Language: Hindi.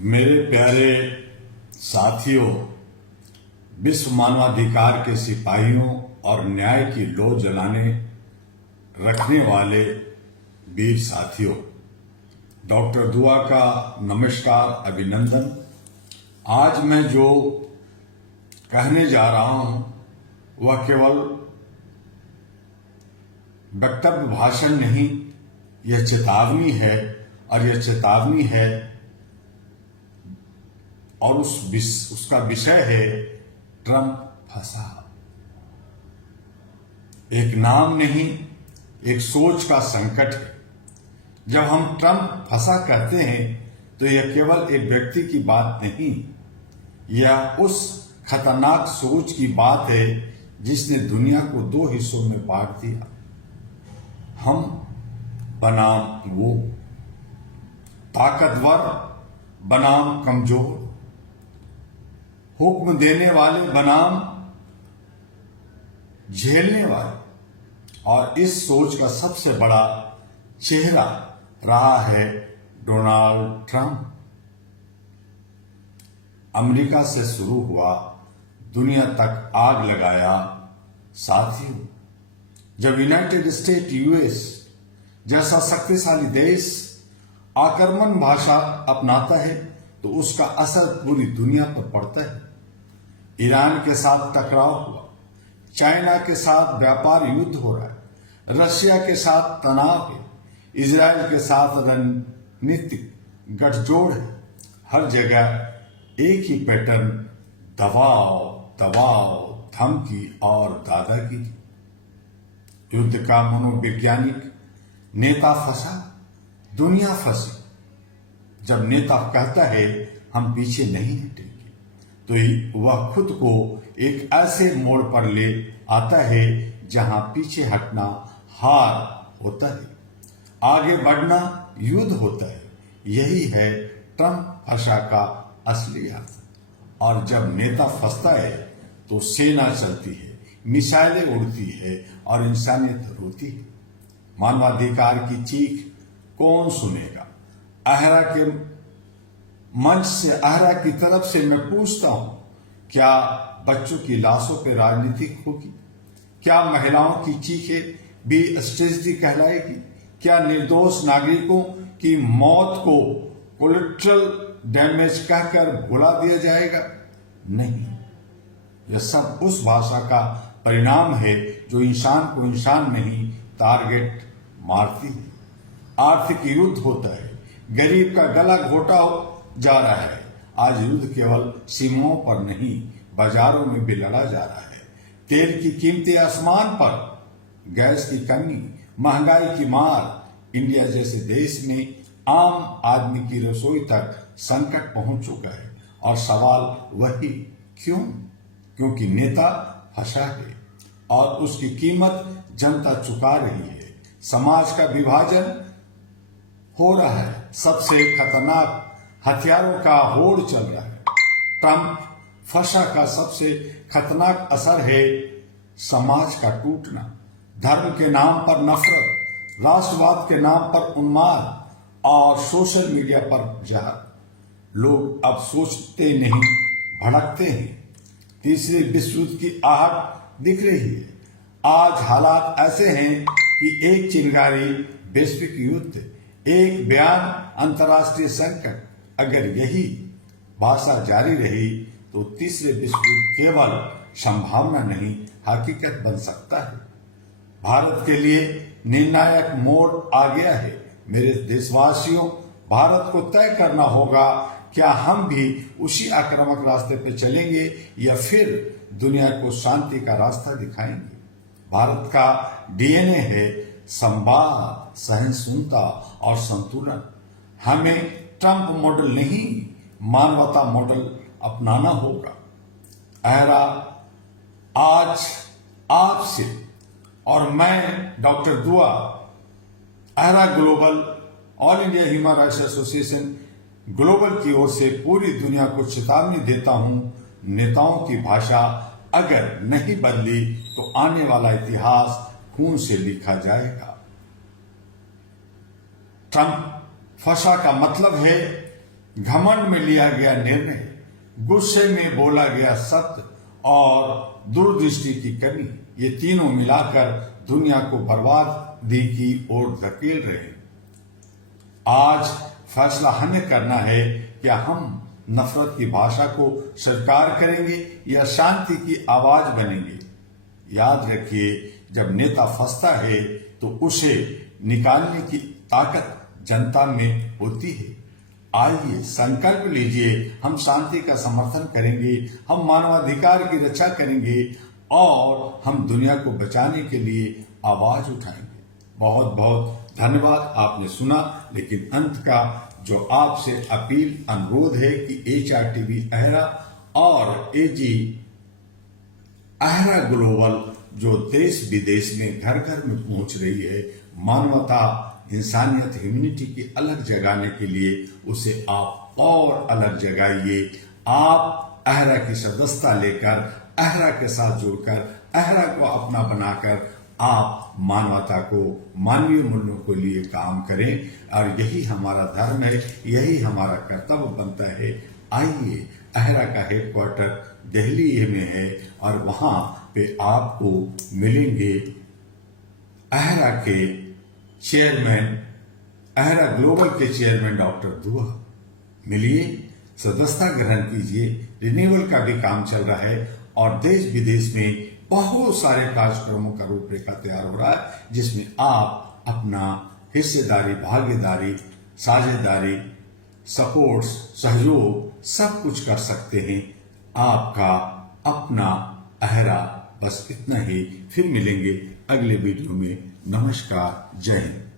मेरे प्यारे साथियों, विश्व मानवाधिकार के सिपाहियों और न्याय की लौ जलाने रखने वाले वीर साथियों, डॉक्टर दुआ का नमस्कार, अभिनंदन। आज मैं जो कहने जा रहा हूं वह केवल वक्तव्य भाषण नहीं, यह चेतावनी है। और यह चेतावनी है और उसका विषय है ट्रंप फंसा। एक नाम नहीं, एक सोच का संकट है। जब हम ट्रंप फंसा कहते हैं तो यह केवल एक व्यक्ति की बात नहीं, यह उस खतरनाक सोच की बात है जिसने दुनिया को दो हिस्सों में बांट दिया, हम बनाम वो, ताकतवर बनाम कमजोर, हुक्म देने वाले बनाम झेलने वाले। और इस सोच का सबसे बड़ा चेहरा रहा है डोनाल्ड ट्रंप। अमेरिका से शुरू हुआ, दुनिया तक आग लगाया। साथियों, जब यूनाइटेड स्टेट यूएस जैसा शक्तिशाली देश आक्रमण भाषा अपनाता है तो उसका असर पूरी दुनिया पर पड़ता है। ईरान के साथ टकराव हुआ, चाइना के साथ व्यापार युद्ध हो रहा है, रशिया के साथ तनाव है, इजराइल के साथ रणनीतिक गठजोड़ है। हर जगह एक ही पैटर्न, दबाव दबाव, धमकी और दादागिरी। युद्ध का मनोवैज्ञानिक, नेता फंसा, दुनिया फंसी। जब नेता कहता है हम पीछे नहीं हटेंगे, तो वह खुद को एक ऐसे मोड़ पर ले आता है जहां पीछे हटना हार होता है, आगे बढ़ना युद्ध होता है। यही है ट्रंप फंसा का असली अर्थ। और जब नेता फंसता है तो सेना चलती है, मिसाइलें उड़ती है और इंसानियत रोती है। मानवाधिकार की चीख कौन सुनेगा? अहरा के मंच से, अहरा की तरफ से मैं पूछता हूं, क्या बच्चों की लाशों पर राजनीति होगी? क्या महिलाओं की चीखें भी स्ट्रेटजी कहलाएगी? क्या निर्दोष नागरिकों की मौत को कोलेट्रल डैमेज कहकर भुला दिया जाएगा? नहीं, यह सब उस भाषा का परिणाम है जो इंसान को इंसान नहीं टारगेट मारती है। आर्थिक युद्ध होता है, गरीब का गला घोटा जा रहा है। आज युद्ध केवल सीमाओं पर नहीं, बाजारों में भी लड़ा जा रहा है। तेल की कीमतें आसमान पर, गैस की कमी, महंगाई की मार। इंडिया जैसे देश में आम आदमी की रसोई तक संकट पहुंच चुका है। और सवाल वही, क्यों? क्योंकि नेता फंसा है और उसकी कीमत जनता चुका रही है। समाज का विभाजन हो रहा है, सबसे खतरनाक हथियारों का होड़ चल रहा है। ट्रंप फंसा का सबसे खतरनाक असर है समाज का टूटना, धर्म के नाम पर नफरत, राष्ट्रवाद के नाम पर उन्माद और सोशल मीडिया पर जहर। लोग अब सोचते नहीं, भड़कते हैं। तीसरे विश्व युद्ध की आहट दिख रही है। आज हालात ऐसे हैं कि एक चिंगारी वैश्विक युद्ध, एक बयान अंतर्राष्ट्रीय संकट। अगर यही भाषा जारी रही तो तीसरे विश्व युद्ध केवल संभावना नहीं, हकीकत बन सकता है। भारत के लिए निर्णायक मोड़ आ गया है। मेरे देशवासियों, भारत को तय करना होगा, क्या हम भी उसी आक्रामक रास्ते पर चलेंगे या फिर दुनिया को शांति का रास्ता दिखाएंगे? भारत का डीएनए है संवाद, सहिष्णुता और संतुलन। हमें ट्रंप मॉडल नहीं, मानवता मॉडल अपनाना होगा। अहरा आज आपसे और मैं डॉक्टर दुआ, अहरा global, all India human rights association global की ओर से पूरी दुनिया को चेतावनी देता हूं, नेताओं की भाषा अगर नहीं बदली तो आने वाला इतिहास खून से लिखा जाएगा। ट्रंप फंसा का मतलब है घमंड में लिया गया निर्णय, गुस्से में बोला गया सत्य और दूरदृष्टि की कमी, ये तीनों मिलाकर दुनिया को बर्बादी की ओर धकेल रहे हैं। आज फैसला हमें करना है, क्या हम नफरत की भाषा को स्वीकार करेंगे या शांति की आवाज बनेंगे। याद रखिए, जब नेता फंसता है तो उसे निकालने की ताकत जनता में होती है। आइए संकल्प लीजिए, हम शांति का समर्थन करेंगे, हम मानवाधिकार की रक्षा करेंगे और हम दुनिया को बचाने के लिए आवाज उठाएंगे। बहुत बहुत धन्यवाद, आपने सुना। लेकिन अंत का जो आपसे अपील अनुरोध है कि HRTV अहरा और AG अहरा ग्लोबल जो देश विदेश में घर घर में पहुंच रही है, मानवता, इंसानियत, ह्यूमैनिटी की अलग जगाने के लिए उसे आप और अलग जगाइए। आप अहरा की सदस्यता लेकर, अहरा के साथ जुड़कर, अहरा को अपना बनाकर आप मानवता को, मानवीय मूल्यों के लिए काम करें। और यही हमारा धर्म है, यही हमारा कर्तव्य बनता है। आइए, अहरा का हेडक्वार्टर दिल्ली में है और वहां पे आपको मिलेंगे अहरा के चेयरमैन, अहरा ग्लोबल के चेयरमैन डॉक्टर दुआ। मिलिए, सदस्यता ग्रहण कीजिए। रिन्यूअल का भी काम चल रहा है और देश विदेश में बहुत सारे कार्यक्रमों का रूपरेखा तैयार हो रहा है, जिसमें आप अपना हिस्सेदारी, भागीदारी, साझेदारी, सपोर्ट, सहयोग सब कुछ कर सकते हैं। आपका अपना अहरा। बस इतना ही, फिर मिलेंगे अगले वीडियो में। नमस्कार, जय हिंद।